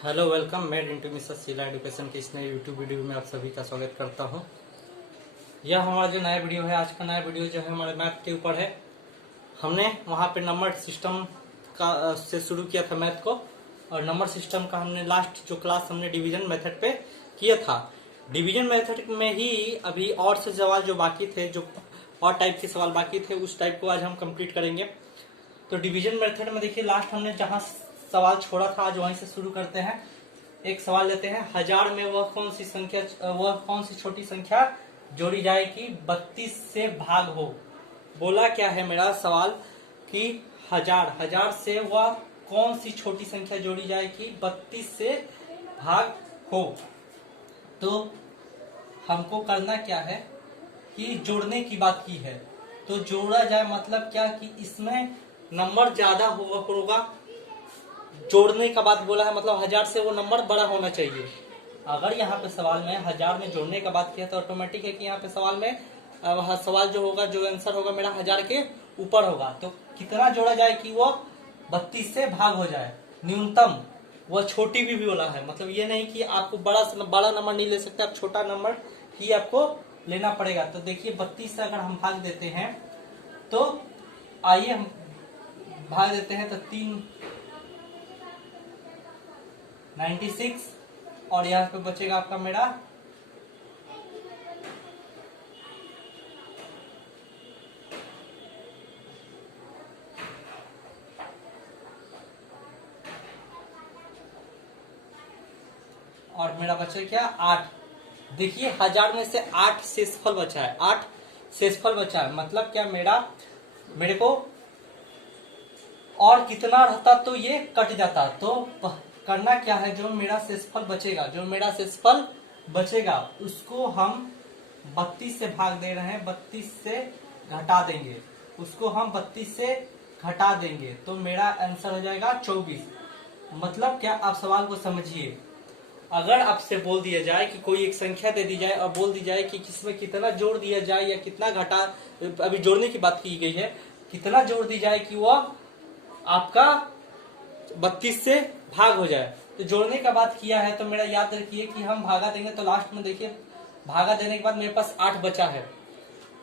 Hello welcome. मैं Rintu Mishra Sheila education के इस नए यूट्यूब वीडियो में आप सभी का स्वागत करता हूं। यह हमारा जो नया वीडियो है, आज का नया वीडियो जो है हमारे मैथ के ऊपर है। हमने वहां पे नंबर सिस्टम का से शुरू किया था मैथ को, और नंबर सिस्टम का हमने लास्ट जो क्लास हमने डिवीजन मेथड पे किया था। डिवीजन मेथड में ही अभी और से सवाल जो बाकी थे, जो और टाइप के सवाल बाकी थे, उस टाइप को आज हम कंप्लीट करेंगे। तो डिवीजन मेथड में देखिए, लास्ट हमने जहां सवाल छोड़ा था आज वहीं से शुरू करते हैं। एक सवाल लेते हैं, 1000 में वह कौन सी छोटी संख्या जोड़ी जाए कि 32 से भाग हो। बोला क्या है मेरा सवाल कि हजार से वह कौन सी छोटी संख्या जोड़ी जाए कि 32 से भाग हो। तो हमको करना क्या है कि जोड़ने की बात की है, तो जोड़ा जाए मतलब क्या कि इसमें नंबर ज्यादा होगा। जोड़ने का बात बोला है मतलब 1000 से वो नंबर बड़ा होना चाहिए। अगर यहाँ पे सवाल में 1000 में जोड़ने का बात किया तो ऑटोमेटिक है कि यहाँ पे सवाल में सवाल जो होगा, जो आंसर होगा मेरा 1000 के ऊपर होगा। तो कितना जोड़ा जाए कि वो 32 से भाग हो जाए। न्यूनतम वह छोटी भी बोला है, मतलब ये नहीं कि आपको बड़ा नंबर नहीं ले सकते, आप छोटा नंबर ही आपको लेना पड़ेगा। तो देखिए 32 से अगर हम भाग देते हैं तो आइए हम भाग देते हैं, तो 96 और यहाँ पे बचेगा आपका मेरा 8। देखिए 1000 में से 8 शेषफल बचा है, 8 शेषफल बचा है। मतलब क्या मेरे को और कितना रहता तो ये कट जाता। तो करना क्या है, जो मेरा शेषफल बचेगा उसको हम 32 से भाग दे रहे हैं, 32 से घटा देंगे, उसको हम 32 से घटा देंगे तो मेरा आंसर हो जाएगा 24। मतलब क्या, आप सवाल को समझिए। अगर आपसे बोल दिया जाए कि कोई एक संख्या दे दी जाए और बोल दी जाए कि किसमें कितना जोड़ दिया जाए या कितना घटा, अभी जोड़ने की बात की गई है, कितना जोड़ दी जाए कि वह आपका 32 से भाग हो जाए। तो जोड़ने का बात किया है तो मेरा याद रखिए कि हम भागा देंगे तो लास्ट में देखिए भागा देने के बाद मेरे पास 8 बचा है।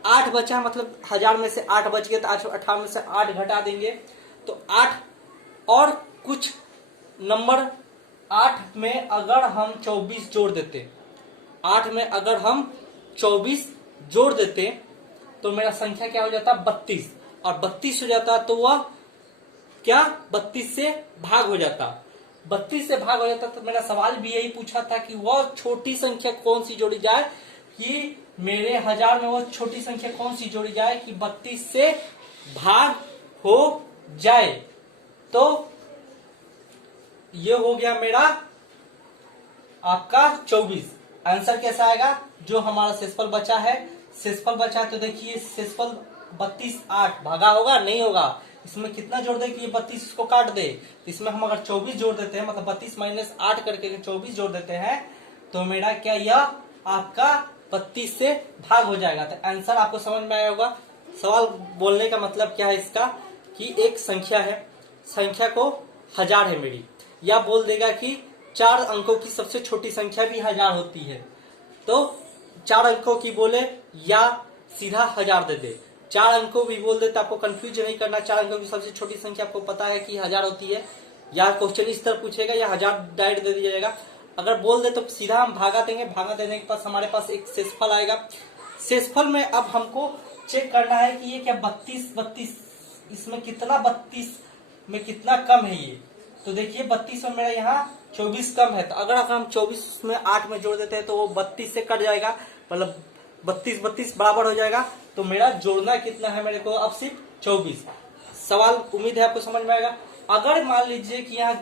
8 बचा मतलब 1000 में से 8 बच गए, तो 18 में से 8 घटा देंगे तो 8 और कुछ नंबर। 8 में अगर हम 24 जोड़ देते, 8 में अगर हम 24 जोड़ देते तो मेरा संख्या क्या हो जाता, 32। और 32 हो जाता तो वह क्या 32 से भाग हो जाता। 32 से भाग हो जाता तो मेरा सवाल भी यही पूछा था कि वह छोटी संख्या कौन सी जोड़ी जाए, कि मेरे 1000 में वो छोटी संख्या कौन सी जोड़ी जाए कि 32 से भाग हो जाए। तो ये हो गया मेरा आपका 24। आंसर कैसा आएगा, जो हमारा शेषफल बचा है, तो देखिए शेषफल 32 8 भागा होगा नहीं होगा, इसमें कितना जोड़ दे कि ये 32 इसको काट दे। तो इसमें हम अगर 24 जोड़ देते हैं, मतलब 32 माइनस 8 करके 24 जोड़ देते हैं तो मेरा क्या, यह आपका 32 से भाग हो जाएगा। तो आंसर आपको समझ में आया होगा। सवाल बोलने का मतलब क्या है इसका, कि एक संख्या है, संख्या को 1000 है मेरी, या बोल देगा कि 4 अंकों की सबसे छोटी संख्या भी 1000 होती है। तो 4 अंकों की बोले या सीधा 1000 दे दे। 4 अंकों भी बोल देते, आपको कंफ्यूज नहीं करना। 4 अंकों की सबसे छोटी संख्या आपको पता है कि 1000 होती है, या क्वेश्चन इस तरह पूछेगा या 1000 डायरेक्ट दे दिया जाएगा। अगर बोल दे तो सीधा हम भागा देंगे, भागा देने के पास हमारे पास एक शेषफल आएगा। शेषफल में अब हमको चेक करना है कि ये क्या 32 इसमें कितना 32 में कितना कम है ये। तो देखिए 32 में मेरा यहाँ 24 कम है, तो अगर हम 24 में 8 में जोड़ देते हैं तो वो 32 से कट जाएगा, मतलब 32 बराबर हो जाएगा। तो मेरा जोड़ना कितना है मेरे को, अब सिर्फ 24। सवाल उम्मीद है आपको समझ में आएगा। अगर मान लीजिए कि यहाँ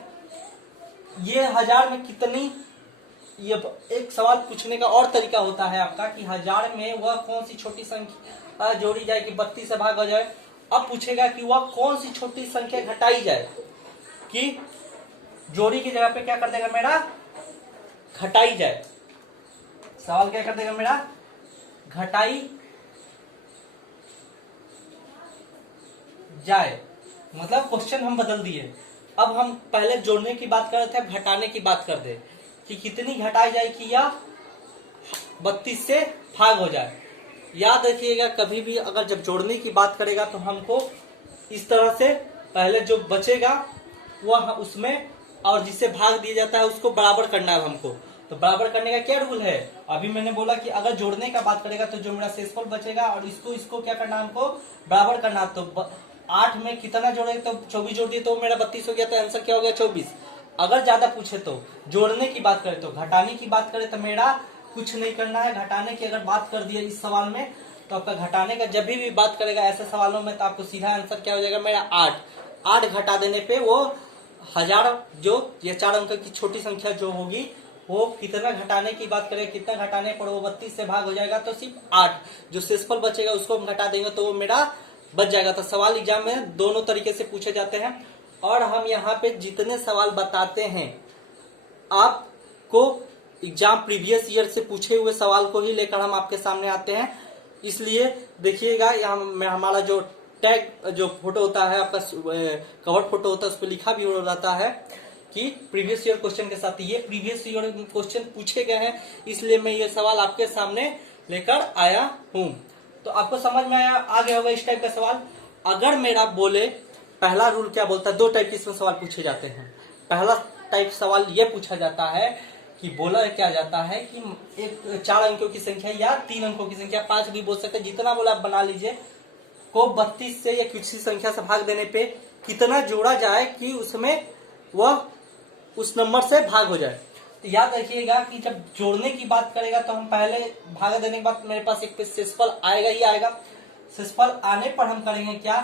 ये 1000 में कितनी, ये एक सवाल पूछने का और तरीका होता है आपका कि 1000 में वह कौन सी छोटी संख्या जोड़ी जाए कि 32 से भाग हो जाए। अब पूछेगा कि वह कौन सी छोटी संख्या घटाई जाए, कि जोड़ी की जगह पे क्या कर देगा मेरा, घटाई जाए। सवाल क्या कर देगा मेरा, घटाई जाए। मतलब क्वेश्चन हम बदल दिए अब हम पहले जोड़ने की बात कर रहे थे, अब घटाने की बात कर दे कि कितनी घटाई जाए कि यह 32 से भाग हो जाए। याद रखिएगा कभी भी अगर जब जोड़ने की बात करेगा तो हमको इस तरह से पहले जो बचेगा वह उसमें और जिससे भाग दिया जाता है उसको बराबर करना है हमको। तो बराबर करने का क्या रूल है, अभी मैंने बोला कि अगर जोड़ने का बात करेगा तो जो मेरा शेषफल बचेगा और इसको क्या करना है हमको बराबर करना। तो 8 में कितना जोड़ेगा तो 24 जोड़ दिए तो मेरा 32 हो गया, तो आंसर क्या हो गया 24। अगर ज्यादा पूछे तो जोड़ने की बात करें, तो घटाने की बात करें तो मेरा कुछ नहीं करना है। घटाने की अगर बात कर दिया इस सवाल में तो आपका घटाने का जब भी बात करेगा ऐसे सवालों में तो आपको सीधा आंसर क्या हो जाएगा मेरा 8 घटा देने पे वो 1000 जो ये 4 अंक की छोटी संख्या जो होगी वो कितना घटाने की बात करें, कितना घटाने पर वो 32 से भाग हो जाएगा तो सिर्फ 8। जो शेषफल बचेगा उसको हम घटा देंगे तो वो मेरा बच जाएगा। तो सवाल एग्जाम में दोनों तरीके से पूछे जाते हैं और हम यहाँ पे जितने सवाल बताते हैं आपको एग्जाम प्रीवियस ईयर से पूछे हुए सवाल को ही लेकर हम आपके सामने आते हैं। इसलिए देखिएगा यहाँ में हमारा जो टैग जो फोटो होता है आपका कवर फोटो होता है उस पर लिखा भी हो जाता है कि प्रीवियस ईयर क्वेश्चन के साथ ये प्रीवियस ईयर क्वेश्चन पूछे गए हैं, इसलिए मैं ये सवाल आपके सामने लेकर आया हूं। तो आपको समझ में आ गया होगा इस टाइप का सवाल। अगर मेरा बोले पहला रूल क्या बोलता है, 2 टाइप के इसमें सवाल पूछे जाते हैं। पहला टाइप सवाल ये पूछा जाता है कि बोला क्या जाता है कि एक 4 अंकों की संख्या या 3 अंकों की संख्या 5 भी बोल सकते हैं, जितना बोला आप बना लीजिए, को 32 से या किसी संख्या से भाग देने पे कितना जोड़ा जाए कि उसमें वह उस नंबर से भाग हो जाए। तो याद रखिएगा कि जब जोड़ने की बात करेगा तो हम पहले भाग देने के बाद मेरे पास एक शेषफल आएगा ही आएगा। शेषफल आने पर हम करेंगे क्या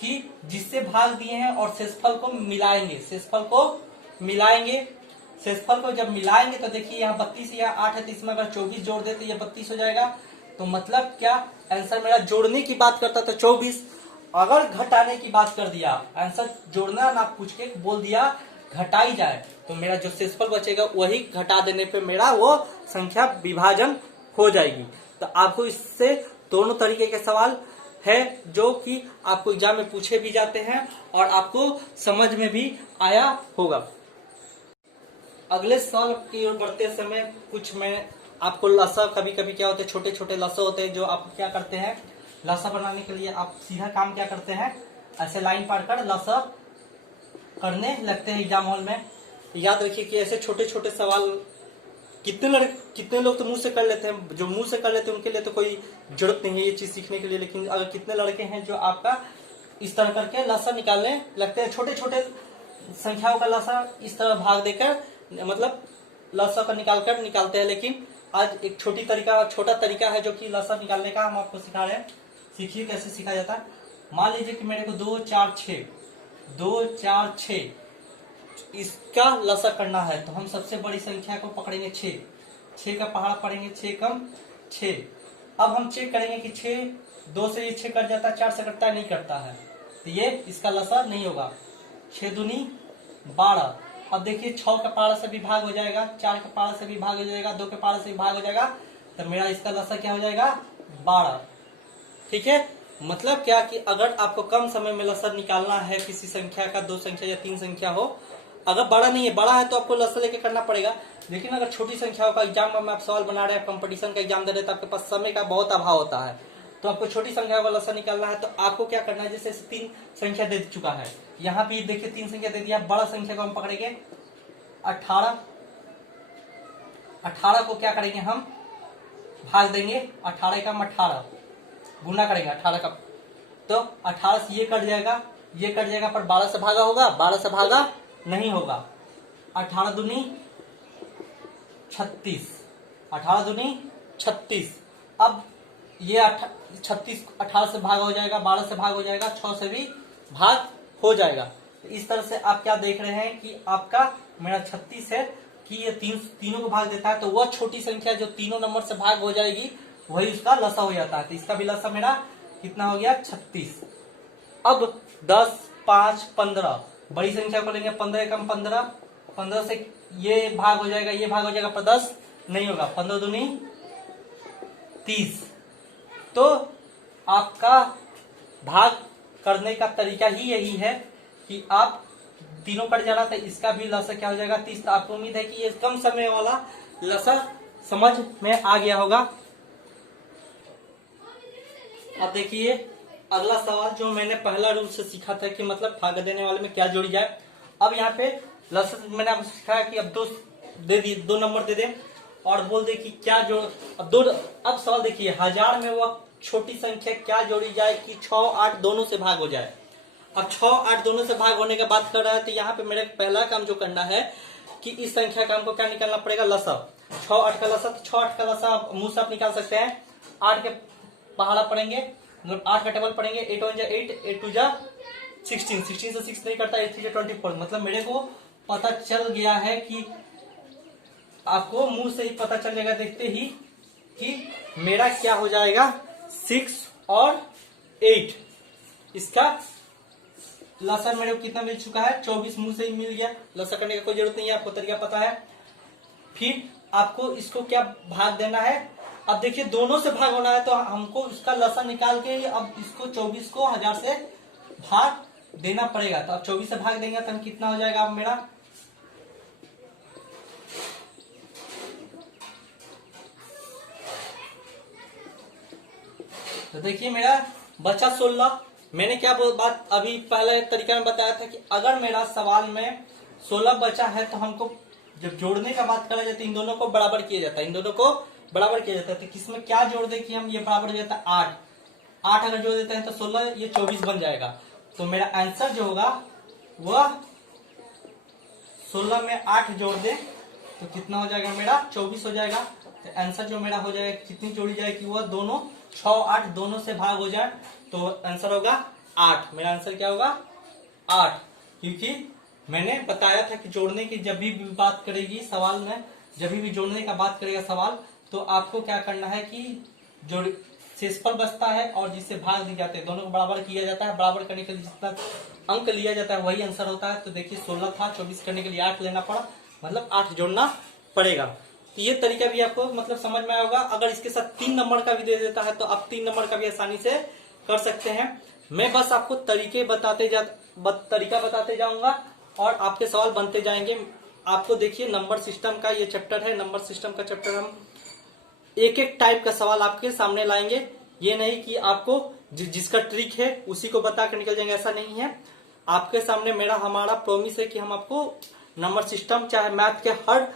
कि जिससे भाग दिए हैं और शेषफल को मिलाएंगे। शेषफल को मिलाएंगे, शेषफल को जब मिलाएंगे तो देखिए यहाँ 32 या 8 है तो इसमें अगर 24 जोड़ दे तो ये 32 हो जाएगा। तो मतलब क्या आंसर मेरा जोड़ने की बात करता तो 24। अगर घटाने की बात कर दिया, आंसर जोड़ना ना पूछ के बोल दिया घटाई जाए, तो मेरा जो शेषफल बचेगा वही घटा देने पे मेरा वो संख्या विभाजन हो जाएगी। तो आपको इससे दोनों तरीके के सवाल है जो कि आपको एग्जाम में पूछे भी जाते हैं और आपको समझ में भी आया होगा। अगले सवाल की ओर बढ़ते समय कुछ मैं आपको लसा, कभी कभी क्या होते हैं छोटे छोटे लसा होते हैं जो आप क्या करते हैं, लसा बनाने के लिए आप सीधा काम क्या करते हैं, ऐसे लाइन पार कर लसा करने लगते हैं एग्जाम हॉल में। याद रखिए कि ऐसे छोटे छोटे सवाल कितने लोग तो मुंह से कर लेते हैं, जो मुंह से कर लेते हैं उनके लिए तो कोई जरूरत नहीं है ये चीज सीखने के लिए, लेकिन अगर कितने लड़के हैं जो आपका इस तरह करके लसा निकालने लगते हैं, छोटे छोटे संख्याओं का लसा इस तरह भाग देकर मतलब लसा का निकालते हैं। लेकिन आज एक छोटा तरीका है जो कि लसा निकालने का हम आपको सिखा रहे हैं। सीखिए कैसे सीखा जाता है। मान लीजिए कि मेरे को 2 4 6 इसका लसा करना है तो हम सबसे बड़ी संख्या को पकड़ेंगे 6 का पहाड़ पड़ेंगे 6 कम 6। अब हम चेक करेंगे कि 6 2 से ये 6 कट जाता है, 4 से कटता है नहीं करता है, तो ये इसका लसा नहीं होगा। 6 दूनी 12। अब देखिए 6 के पहाड़ से भी भाग हो जाएगा, 4 के पहाड़ से भी भाग हो जाएगा, 2 के पहाड़ से भी भाग हो जाएगा, तो मेरा इसका लसा क्या हो जाएगा 12। ठीक है, मतलब क्या कि अगर आपको कम समय में लसा निकालना है किसी संख्या का, 2 संख्या या 3 संख्या हो, अगर बड़ा नहीं है, बड़ा है तो आपको लसा लेके करना पड़ेगा। लेकिन अगर छोटी संख्याओं का एग्जाम में आप सवाल बना रहे हैं, कंपटीशन का एग्जाम दे रहे हैं तो आपके पास समय का बहुत अभाव होता है, तो आपको छोटी संख्या का लसा निकालना है तो आपको क्या करना है, जैसे 3 संख्या दे चुका है, यहाँ पे देखिए 3 संख्या दे दिया, बड़ा संख्या को हम पकड़ेंगे 18 को क्या करेंगे हम भाग देंगे, 18 का हम 18 गुना करेंगे 18 का, तो 18 से ये कट जाएगा, ये कट जाएगा, पर 12 से भागा होगा, 12 से भागा नहीं होगा। 18 दूनी 36, 18 दूनी 36। अब ये 36 18 से भाग हो जाएगा, 12 से भाग हो जाएगा, 6 से भी भाग हो जाएगा। तो इस तरह से आप क्या देख रहे हैं कि आपका मेरा 36 है कि ये तीनों को भाग देता है, तो वह छोटी संख्या जो तीनों नंबर से भाग हो जाएगी वही उसका लसा हो जाता है। तो इसका भी लसा मेरा कितना हो गया 36। अब 10 5 15 बड़ी संख्या को लेंगे, 15 कम 15, 15 से ये भाग हो जाएगा, ये भाग हो जाएगा, पर 10 नहीं होगा, 15 दूनी 30। तो आपका भाग करने का तरीका ही यही है कि आप तीनों कट जाना, तो इसका भी लसा क्या हो जाएगा 30। तो आपको उम्मीद है कि ये कम समय वाला लसा समझ में आ गया होगा। अब देखिए अगला सवाल जो मैंने पहला रूल से सीखा था कि मतलब भाग देने वाले में क्या जोड़ी जाए। अब यहाँ पे लसा मैंने आपको सिखाया कि अब 2 दे दिए, 2 नंबर दे दें और बोल दे कि क्या जोड़। अब सवाल देखिए 1000 में वह छोटी संख्या क्या जोड़ी जाए कि 6 8 दोनों से भाग हो जाए। अब 6 8 दोनों से भाग होने का बात कर रहा है, तो यहाँ पे मेरे पहला काम जो करना है कि इस संख्या का हमको क्या निकालना पड़ेगा, लसा। 6 8 का लसा, तो 6 8 का लसा मुंह से आप निकाल सकते हैं। 8 के पहाड़ा पड़ेंगे, मतलब 8 का टेबल पड़ेंगे। 8 1 जा 8, 8 2 जा 16, 16 से 6 नहीं करता, 8 3 जा 24। मतलब मेरे को पता चल गया है कि आपको मुंह से ही पता चल जाएगा देखते ही कि मेरा क्या हो जाएगा 6 और 8। इसका लसा मेरे को कितना मिल चुका है 24, मुंह से ही मिल गया। लसा करने का कोई जरूरत नहीं है, आपको तरीका पता है। फिर आपको इसको क्या भाग देना है। अब देखिए दोनों से भाग होना है, तो हमको इसका लसा निकाल के अब इसको 24 को 1000 से भाग देना पड़ेगा। तो अब 24 से भाग देंगे तो कितना हो जाएगा अब मेरा, तो देखिए मेरा बचा 16। मैंने क्या बात अभी पहले तरीका में बताया था कि अगर मेरा सवाल में 16 बचा है तो हमको जब जोड़ने का बात करा जाता है इन दोनों को बराबर किया जाता है, इन दोनों को बराबर किया जाता है। तो किसमें क्या जोड़ दे कि हम ये बराबर हो जाता है 8 8 अगर जोड़ देते हैं तो 16 ये 24 बन जाएगा। तो मेरा आंसर जो होगा वह 16 में 8 जोड़ दे तो कितना हो जाएगा मेरा 24 हो जाएगा। तो आंसर जो मेरा हो जाएगा कितनी जोड़ी जाएगी, वह दोनों 6 8 दोनों से भाग हो जाए तो आंसर होगा 8। मेरा आंसर क्या होगा 8, क्योंकि मैंने बताया था कि जोड़ने की जब भी बात करेगी सवाल में, जब भी जोड़ने का बात करेगा सवाल, तो आपको क्या करना है कि जो शेषफल बचता है और जिससे भाग दी जाते हैं दोनों को बराबर किया जाता है। बराबर करने के लिए जितना अंक लिया जाता है वही आंसर होता है। तो देखिए 16 था, 24 करने के लिए 8 लेना पड़ा, मतलब 8 जोड़ना पड़ेगा। तो ये तरीका भी आपको मतलब समझ में आया होगा। अगर इसके साथ 3 नंबर का भी दे देता है तो आप 3 नंबर का भी आसानी से कर सकते हैं। मैं बस आपको तरीका बताते जाऊंगा और आपके सवाल बनते जाएंगे। आपको देखिए नंबर सिस्टम का ये चैप्टर है, नंबर सिस्टम का चैप्टर हम एक एक टाइप का सवाल आपके सामने लाएंगे। ये नहीं कि आपको जिसका ट्रिक है उसी को बता कर निकल जाएंगे, ऐसा नहीं है। आपके सामने हमारा प्रॉमिस है कि हम आपको नंबर सिस्टम चाहे मैथ के हर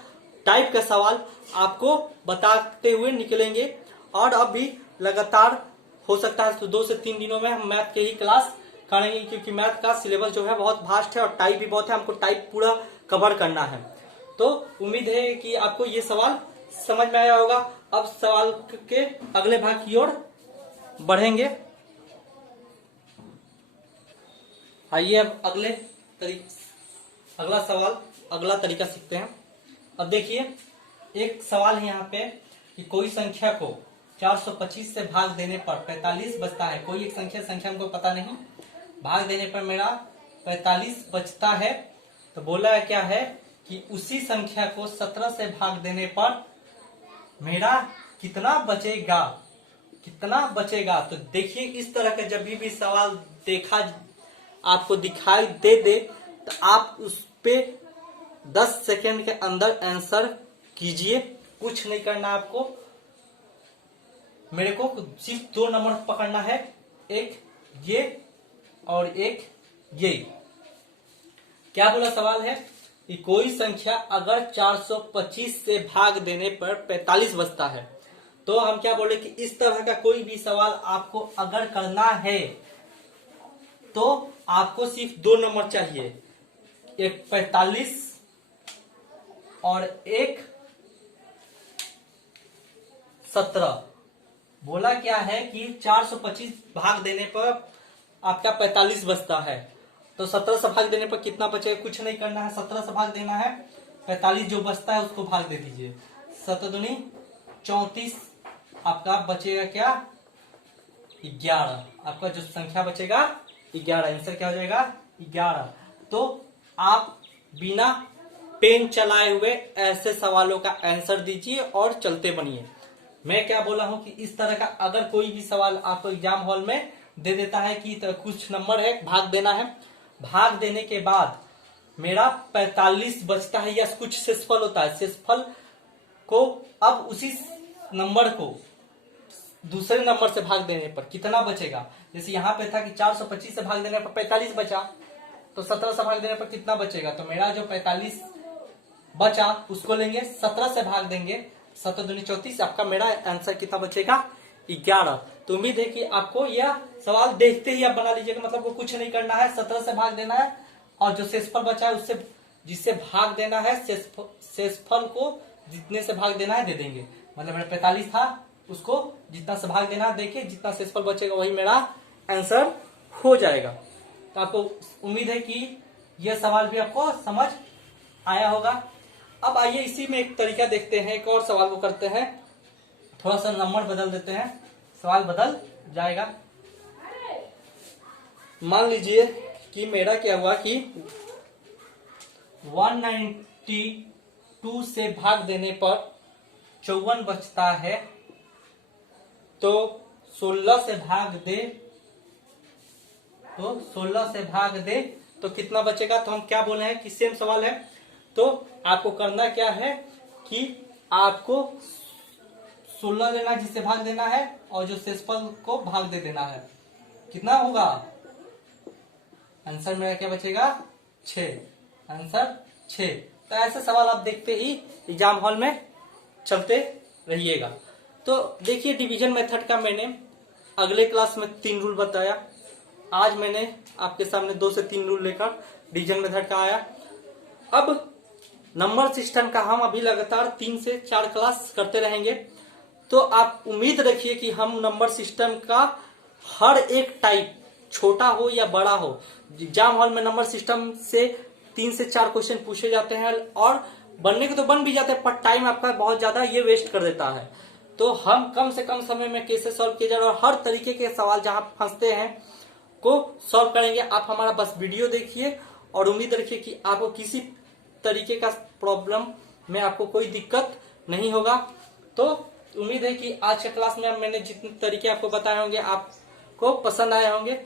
टाइप का सवाल आपको बताते हुए निकलेंगे। और अब भी लगातार हो सकता है तो 2 से 3 दिनों में हम मैथ के ही क्लास करेंगे, क्योंकि मैथ का सिलेबस जो है बहुत वास्ट है और टाइप भी बहुत है, हमको टाइप पूरा कवर करना है। तो उम्मीद है कि आपको ये सवाल समझ में आया होगा। अब सवाल के अगले भाग की ओर बढ़ेंगे। आइए अब अगला सवाल, अगला तरीका सीखते हैं। अब देखिए एक सवाल है यहाँ पे कि कोई संख्या को 425 से भाग देने पर 45 बचता है। कोई एक संख्या हमको पता नहीं, भाग देने पर मेरा 45 बचता है। तो बोला है क्या है कि उसी संख्या को 17 से भाग देने पर मेरा कितना बचेगा, कितना बचेगा। तो देखिए इस तरह का जब भी सवाल आपको दिखाई दे तो आप उस पे 10 सेकेंड के अंदर आंसर कीजिए। कुछ नहीं करना आपको, मेरे को सिर्फ 2 नंबर पकड़ना है, एक ये और एक ये। क्या बोला सवाल है कि कोई संख्या अगर 425 से भाग देने पर 45 बचता है। तो हम क्या बोले कि इस तरह का कोई भी सवाल आपको अगर करना है तो आपको सिर्फ 2 नंबर चाहिए, एक 45 और एक 17। बोला क्या है कि 425 भाग देने पर आपका 45 बचता है, तो 17 से भाग देने पर कितना बचेगा, कुछ नहीं करना है। 17 से भाग देना है, 45 जो बचता है उसको भाग दे दीजिए। 7 दूनी 34, आपका बचेगा क्या 11। आपका जो संख्या बचेगा 11, आंसर क्या हो जाएगा 11। तो आप बिना पेन चलाए हुए ऐसे सवालों का आंसर दीजिए और चलते बनिए। मैं क्या बोला हूं कि इस तरह का अगर कोई भी सवाल आपको एग्जाम हॉल में दे देता है कि तो कुछ नंबर है भाग देना है, भाग देने के बाद मेरा 45 बचता है या कुछ शेषफल होता है, शेषफल को अब उसी नंबर को दूसरे नंबर से भाग देने पर कितना बचेगा। जैसे यहाँ पे था कि 425 से भाग देने पर 45 बचा, तो 17 से भाग देने पर कितना बचेगा। तो मेरा जो 45 बचा उसको लेंगे, 17 से भाग देंगे, 17 दूनी 34, आपका मेरा आंसर कितना बचेगा 11। तो उम्मीद है कि आपको यह सवाल देखते ही आप बना लीजिएगा, मतलब वो कुछ नहीं करना है, 17 से भाग देना है और जो शेषफल बचा है उससे जिससे भाग देना है, शेषफल को जितने से भाग देना है दे देंगे। मतलब मेरा 45 था, उसको जितना से भाग देना है देके जितना शेषफल बचेगा वही मेरा आंसर हो जाएगा। तो आपको उम्मीद है कि यह सवाल भी आपको समझ आया होगा। अब आइए इसी में एक तरीका देखते हैं, एक और सवाल को करते हैं, थोड़ा सा नंबर बदल देते हैं, सवाल बदल जाएगा। मान लीजिए कि मेरा क्या हुआ कि 192 से भाग देने पर 54 बचता है, तो 16 से भाग दे, तो 16 से भाग दे तो कितना बचेगा। तो हम क्या बोले हैं कि सेम सवाल है, तो आपको करना क्या है कि आपको 16 लेना जिससे भाग देना है और जो शेषफल को भाग दे देना है। कितना होगा आंसर मेरा क्या बचेगा 6, आंसर 6। तो ऐसे सवाल आप देखते ही एग्जाम हॉल में चलते रहिएगा। तो देखिए डिवीजन मेथड का मैंने अगले क्लास में 3 रूल बताया, आज मैंने आपके सामने 2 से 3 रूल लेकर डिवीजन मेथड का आया। अब नंबर सिस्टम का हम अभी लगातार 3 से 4 क्लास करते रहेंगे, तो आप उम्मीद रखिए कि हम नंबर सिस्टम का हर एक टाइप, छोटा हो या बड़ा हो, एग्जाम हॉल में नंबर सिस्टम से 3 से 4 क्वेश्चन पूछे जाते हैं और बनने के तो बन भी जाते हैं, पर टाइम आपका बहुत ज्यादा ये वेस्ट कर देता है। तो हम कम से कम समय में कैसे सॉल्व किए जाए और हर तरीके के सवाल जहां फंसते हैं को सॉल्व करेंगे। आप हमारा बस वीडियो देखिए और उम्मीद रखिए कि आपको किसी तरीके का प्रॉब्लम में आपको कोई दिक्कत नहीं होगा। तो उम्मीद है कि आज के क्लास में मैंने जितने तरीके आपको बताए होंगे आपको पसंद आए होंगे।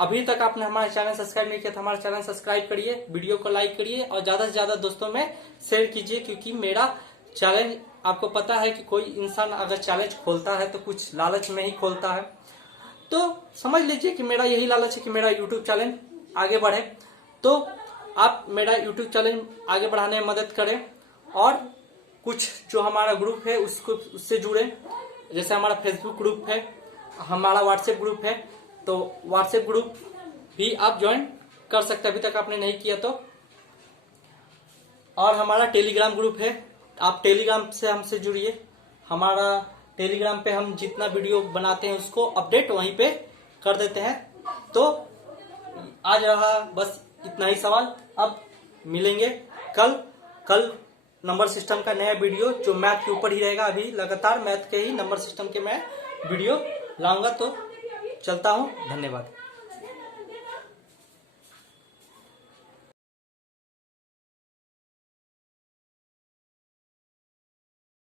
अभी तक आपने हमारा चैनल सब्सक्राइब नहीं किया तो हमारा चैनल सब्सक्राइब करिए, वीडियो को लाइक करिए और ज्यादा से ज्यादा दोस्तों में शेयर कीजिए, क्योंकि मेरा चैलेंज आपको पता है कि कोई इंसान अगर चैलेंज खोलता है तो कुछ लालच में ही खोलता है। तो समझ लीजिए कि मेरा यही लालच है कि मेरा यूट्यूब चैनल आगे बढ़े। तो आप मेरा यूट्यूब चैनल आगे बढ़ाने में मदद करें और कुछ जो हमारा ग्रुप है उससे जुड़े, जैसे हमारा फेसबुक ग्रुप है, हमारा व्हाट्सएप ग्रुप है, तो व्हाट्सएप ग्रुप भी आप ज्वाइन कर सकते हैं अभी तक आपने नहीं किया तो। और हमारा टेलीग्राम ग्रुप है, आप टेलीग्राम से हमसे जुड़िए। हमारा टेलीग्राम पे हम जितना वीडियो बनाते हैं उसको अपडेट वहीं पे कर देते हैं। तो आज रहा बस इतना ही सवाल, अब मिलेंगे कल नंबर सिस्टम का नया वीडियो जो मैथ के ऊपर ही रहेगा। अभी लगातार मैथ के ही नंबर सिस्टम के मैं वीडियो लाऊंगा। तो चलता हूं, धन्यवाद।